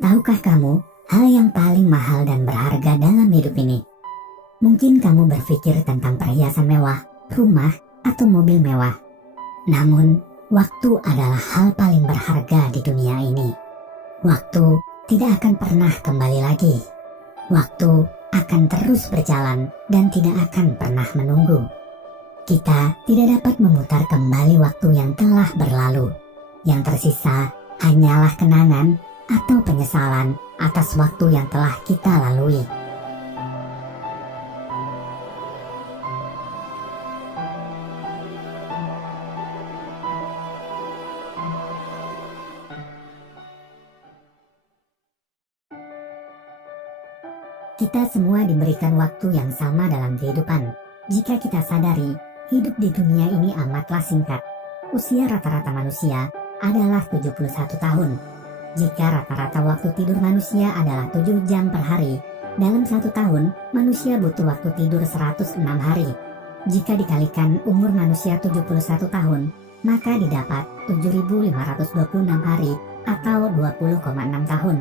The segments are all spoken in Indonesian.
Tahukah kamu hal yang paling mahal dan berharga dalam hidup ini? Mungkin kamu berpikir tentang perhiasan mewah, rumah, atau mobil mewah. Namun, waktu adalah hal paling berharga di dunia ini. Waktu tidak akan pernah kembali lagi. Waktu akan terus berjalan dan tidak akan pernah menunggu. Kita tidak dapat memutar kembali waktu yang telah berlalu. Yang tersisa hanyalah kenangan atau penyesalan atas waktu yang telah kita lalui. Kita semua diberikan waktu yang sama dalam kehidupan. Jika kita sadari, hidup di dunia ini amatlah singkat. Usia rata-rata manusia adalah 71 tahun. Jika rata-rata waktu tidur manusia adalah 7 jam per hari, dalam 1 tahun, manusia butuh waktu tidur 106 hari. Jika dikalikan umur manusia 71 tahun, maka didapat 7.526 hari atau 20,6 tahun.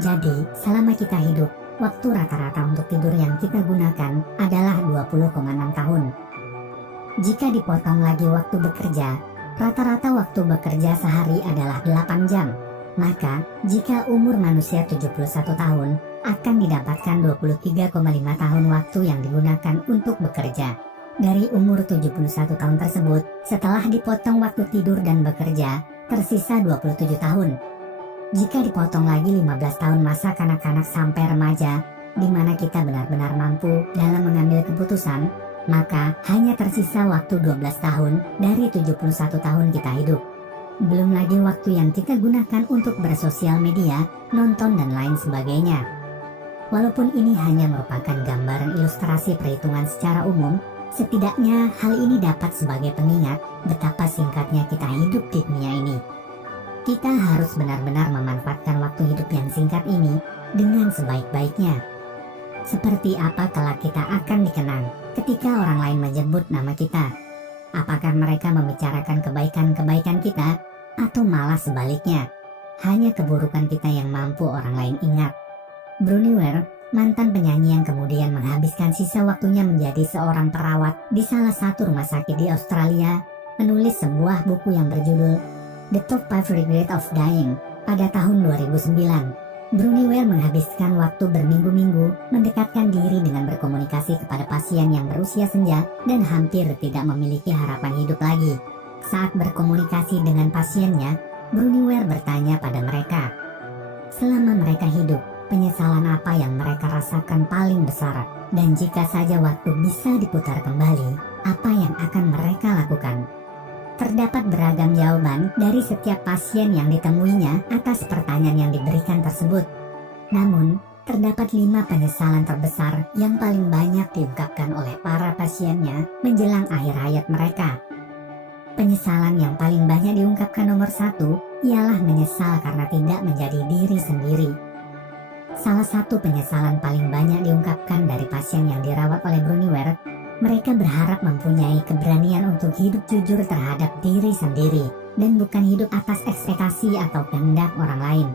Jadi, selama kita hidup, waktu rata-rata untuk tidur yang kita gunakan adalah 20,6 tahun. Jika dipotong lagi waktu bekerja, rata-rata waktu bekerja sehari adalah 8 jam. Maka, jika umur manusia 71 tahun, akan didapatkan 23,5 tahun waktu yang digunakan untuk bekerja. Dari umur 71 tahun tersebut, setelah dipotong waktu tidur dan bekerja, tersisa 27 tahun. Jika dipotong lagi 15 tahun masa kanak-kanak sampai remaja, di mana kita benar-benar mampu dalam mengambil keputusan, maka hanya tersisa waktu 12 tahun dari 71 tahun kita hidup. Belum lagi waktu yang kita gunakan untuk bersosial media, nonton, dan lain sebagainya. Walaupun ini hanya merupakan gambaran ilustrasi perhitungan secara umum, setidaknya hal ini dapat sebagai pengingat betapa singkatnya kita hidup di dunia ini. Kita harus benar-benar memanfaatkan waktu hidup yang singkat ini dengan sebaik-baiknya. Seperti apa kelak kita akan dikenang ketika orang lain menyebut nama kita? Apakah mereka membicarakan kebaikan-kebaikan kita, atau malah sebaliknya, hanya keburukan kita yang mampu orang lain ingat? Bronnie Ware, mantan penyanyi yang kemudian menghabiskan sisa waktunya menjadi seorang perawat di salah satu rumah sakit di Australia, menulis sebuah buku yang berjudul The Top 5 Regrets of Dying pada tahun 2009. Bronnie Ware menghabiskan waktu berminggu-minggu mendekatkan diri dengan berkomunikasi kepada pasien yang berusia senja dan hampir tidak memiliki harapan hidup lagi. Saat berkomunikasi dengan pasiennya, Bronnie Ware bertanya pada mereka, selama mereka hidup, penyesalan apa yang mereka rasakan paling besar? Dan jika saja waktu bisa diputar kembali, apa yang akan mereka lakukan? Terdapat beragam jawaban dari setiap pasien yang ditemuinya atas pertanyaan yang diberikan tersebut. Namun, terdapat 5 penyesalan terbesar yang paling banyak diungkapkan oleh para pasiennya menjelang akhir hayat mereka. Penyesalan yang paling banyak diungkapkan nomor 1 ialah menyesal karena tidak menjadi diri sendiri. Salah satu penyesalan paling banyak diungkapkan dari pasien yang dirawat oleh Bronnie Ware, mereka berharap mempunyai keberanian untuk hidup jujur terhadap diri sendiri dan bukan hidup atas ekspektasi atau kehendak orang lain.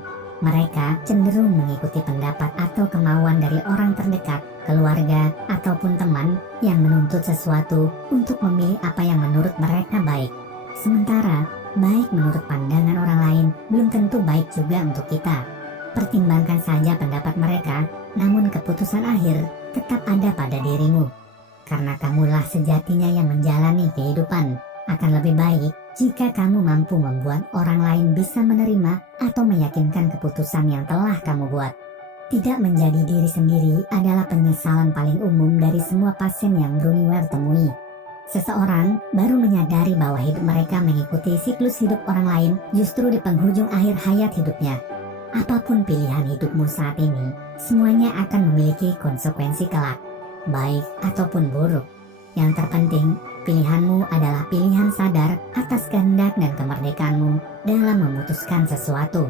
Mereka cenderung mengikuti pendapat atau kemauan dari orang terdekat, keluarga, ataupun teman yang menuntut sesuatu untuk memilih apa yang menurut mereka baik. Sementara, baik menurut pandangan orang lain belum tentu baik juga untuk kita. Pertimbangkan saja pendapat mereka, namun keputusan akhir tetap ada pada dirimu. Karena kamulah sejatinya yang menjalani kehidupan. Akan lebih baik jika kamu mampu membuat orang lain bisa menerima atau meyakinkan keputusan yang telah kamu buat. Tidak menjadi diri sendiri adalah penyesalan paling umum dari semua pasien yang Bronnie Ware temui. Seseorang baru menyadari bahwa hidup mereka mengikuti siklus hidup orang lain justru di penghujung akhir hayat hidupnya. Apapun pilihan hidupmu saat ini, semuanya akan memiliki konsekuensi kelak, baik ataupun buruk. Yang terpenting, pilihanmu adalah pilihan sadar atas kehendak dan kemerdekaanmu dalam memutuskan sesuatu.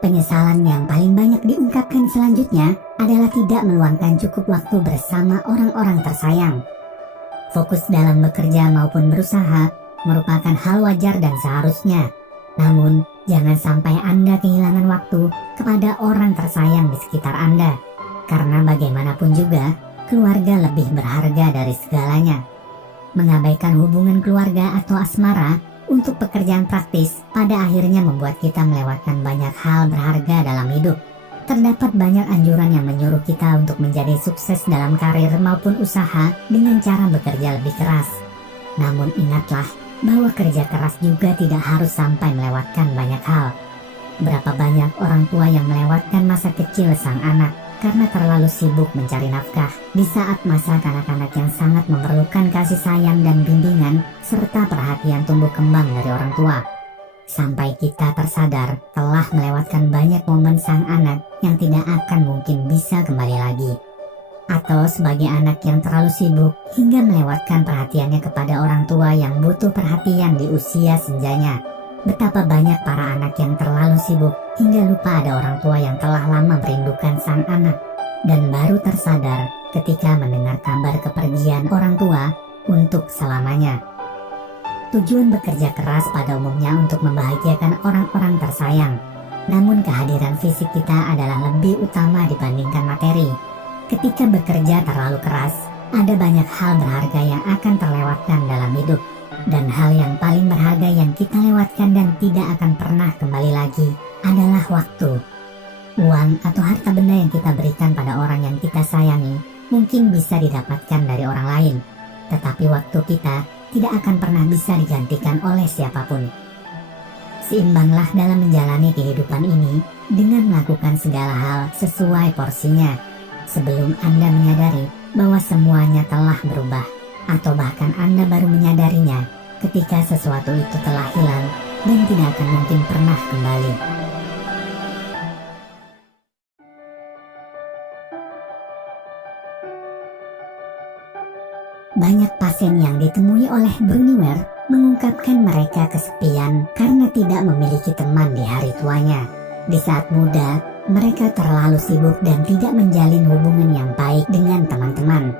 Penyesalan yang paling banyak diungkapkan selanjutnya adalah tidak meluangkan cukup waktu bersama orang-orang tersayang. Fokus dalam bekerja maupun berusaha merupakan hal wajar dan seharusnya. Namun, jangan sampai Anda kehilangan waktu kepada orang tersayang di sekitar Anda. Karena bagaimanapun juga, keluarga lebih berharga dari segalanya. Mengabaikan hubungan keluarga atau asmara untuk pekerjaan praktis pada akhirnya membuat kita melewatkan banyak hal berharga dalam hidup. Terdapat banyak anjuran yang menyuruh kita untuk menjadi sukses dalam karir maupun usaha dengan cara bekerja lebih keras. Namun ingatlah bahwa kerja keras juga tidak harus sampai melewatkan banyak hal. Berapa banyak orang tua yang melewatkan masa kecil sang anak karena terlalu sibuk mencari nafkah di saat masa kanak-kanak yang sangat memerlukan kasih sayang dan bimbingan serta perhatian tumbuh kembang dari orang tua. Sampai kita tersadar telah melewatkan banyak momen sang anak yang tidak akan mungkin bisa kembali lagi. Atau sebagai anak yang terlalu sibuk hingga melewatkan perhatiannya kepada orang tua yang butuh perhatian di usia senjanya. Betapa banyak para anak yang terlalu sibuk hingga lupa ada orang tua yang telah lama merindukan sang anak dan baru tersadar ketika mendengar kabar kepergian orang tua untuk selamanya. Tujuan bekerja keras pada umumnya untuk membahagiakan orang-orang tersayang. Namun kehadiran fisik kita adalah lebih utama dibandingkan materi. Ketika bekerja terlalu keras, ada banyak hal berharga yang akan terlewatkan dalam hidup. Dan hal yang paling berharga yang kita lewatkan dan tidak akan pernah kembali lagi adalah waktu. Uang atau harta benda yang kita berikan pada orang yang kita sayangi mungkin bisa didapatkan dari orang lain. Tetapi waktu kita tidak akan pernah bisa digantikan oleh siapapun. Seimbanglah dalam menjalani kehidupan ini dengan melakukan segala hal sesuai porsinya. Sebelum Anda menyadari bahwa semuanya telah berubah. Atau bahkan Anda baru menyadarinya ketika sesuatu itu telah hilang dan tidak akan mungkin pernah kembali. Banyak pasien yang ditemui oleh Bruniwer mengungkapkan mereka kesepian karena tidak memiliki teman di hari tuanya. Di saat muda, mereka terlalu sibuk dan tidak menjalin hubungan yang baik dengan teman-teman.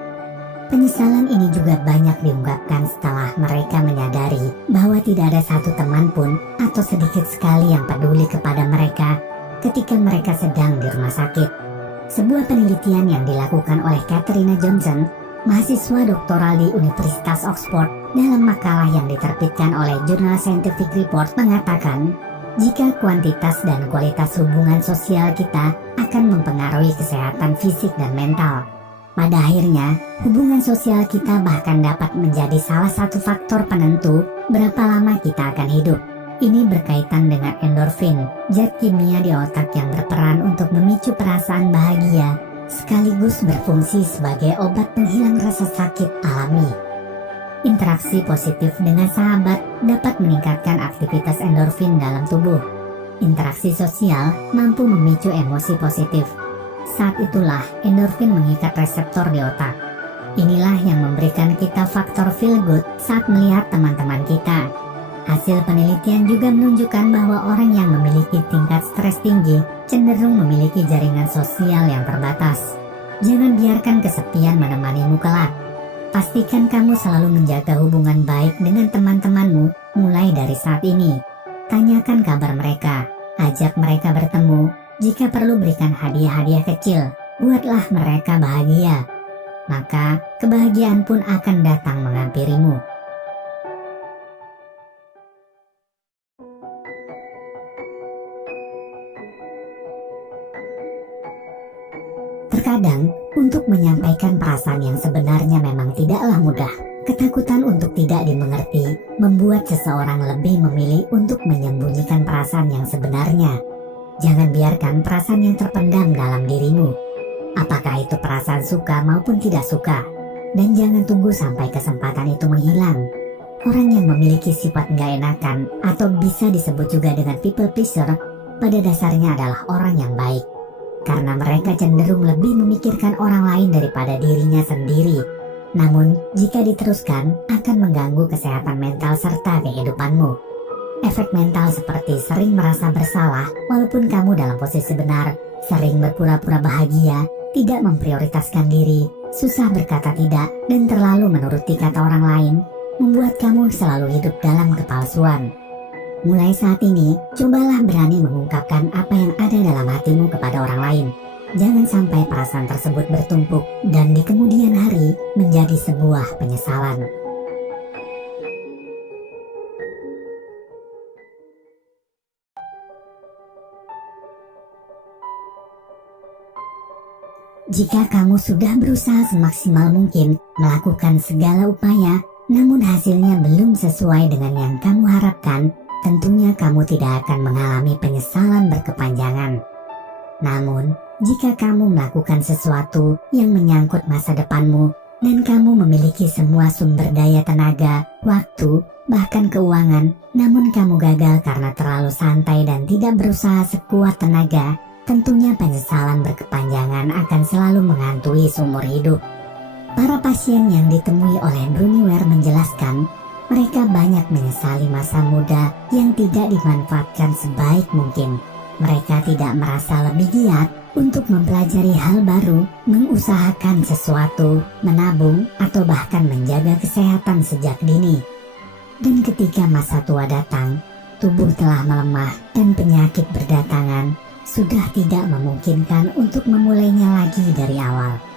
Penyesalan ini juga banyak diungkapkan setelah mereka menyadari bahwa tidak ada satu teman pun atau sedikit sekali yang peduli kepada mereka ketika mereka sedang di rumah sakit. Sebuah penelitian yang dilakukan oleh Katrina Johnson, mahasiswa doktoral di Universitas Oxford, dalam makalah yang diterbitkan oleh jurnal Scientific Report mengatakan, jika kuantitas dan kualitas hubungan sosial kita akan mempengaruhi kesehatan fisik dan mental. Pada akhirnya, hubungan sosial kita bahkan dapat menjadi salah satu faktor penentu berapa lama kita akan hidup. Ini berkaitan dengan endorfin, zat kimia di otak yang berperan untuk memicu perasaan bahagia, sekaligus berfungsi sebagai obat penghilang rasa sakit alami. Interaksi positif dengan sahabat dapat meningkatkan aktivitas endorfin dalam tubuh. Interaksi sosial mampu memicu emosi positif. Saat itulah endorfin mengikat reseptor di otak. Inilah yang memberikan kita faktor feel good saat melihat teman-teman kita. Hasil penelitian juga menunjukkan bahwa orang yang memiliki tingkat stres tinggi cenderung memiliki jaringan sosial yang terbatas. Jangan biarkan kesepian menemanimu kelak. Pastikan kamu selalu menjaga hubungan baik dengan teman-temanmu mulai dari saat ini. Tanyakan kabar mereka, ajak mereka bertemu. Jika perlu berikan hadiah-hadiah kecil, buatlah mereka bahagia. Maka kebahagiaan pun akan datang menghampirimu. Terkadang, untuk menyampaikan perasaan yang sebenarnya memang tidaklah mudah. Ketakutan untuk tidak dimengerti membuat seseorang lebih memilih untuk menyembunyikan perasaan yang sebenarnya. Jangan biarkan perasaan yang terpendam dalam dirimu. Apakah itu perasaan suka maupun tidak suka. Dan jangan tunggu sampai kesempatan itu menghilang. Orang yang memiliki sifat nggak enakan atau bisa disebut juga dengan people pleaser pada dasarnya adalah orang yang baik. Karena mereka cenderung lebih memikirkan orang lain daripada dirinya sendiri. Namun, jika diteruskan akan mengganggu kesehatan mental serta kehidupanmu. Efek mental seperti sering merasa bersalah walaupun kamu dalam posisi benar, sering berpura-pura bahagia, tidak memprioritaskan diri, susah berkata tidak, dan terlalu menuruti kata orang lain, membuat kamu selalu hidup dalam kepalsuan. Mulai saat ini, cobalah berani mengungkapkan apa yang ada dalam hatimu kepada orang lain. Jangan sampai perasaan tersebut bertumpuk dan di kemudian hari menjadi sebuah penyesalan. Jika kamu sudah berusaha semaksimal mungkin melakukan segala upaya, namun hasilnya belum sesuai dengan yang kamu harapkan, tentunya kamu tidak akan mengalami penyesalan berkepanjangan. Namun, jika kamu melakukan sesuatu yang menyangkut masa depanmu dan kamu memiliki semua sumber daya tenaga, waktu, bahkan keuangan, namun kamu gagal karena terlalu santai dan tidak berusaha sekuat tenaga, tentunya penyesalan berkepanjangan akan selalu menghantui seumur hidup. Para pasien yang ditemui oleh Bruniware menjelaskan, mereka banyak menyesali masa muda yang tidak dimanfaatkan sebaik mungkin. Mereka tidak merasa lebih giat untuk mempelajari hal baru, mengusahakan sesuatu, menabung, atau bahkan menjaga kesehatan sejak dini. Dan ketika masa tua datang, tubuh telah melemah dan penyakit berdatangan, sudah tidak memungkinkan untuk memulainya lagi dari awal.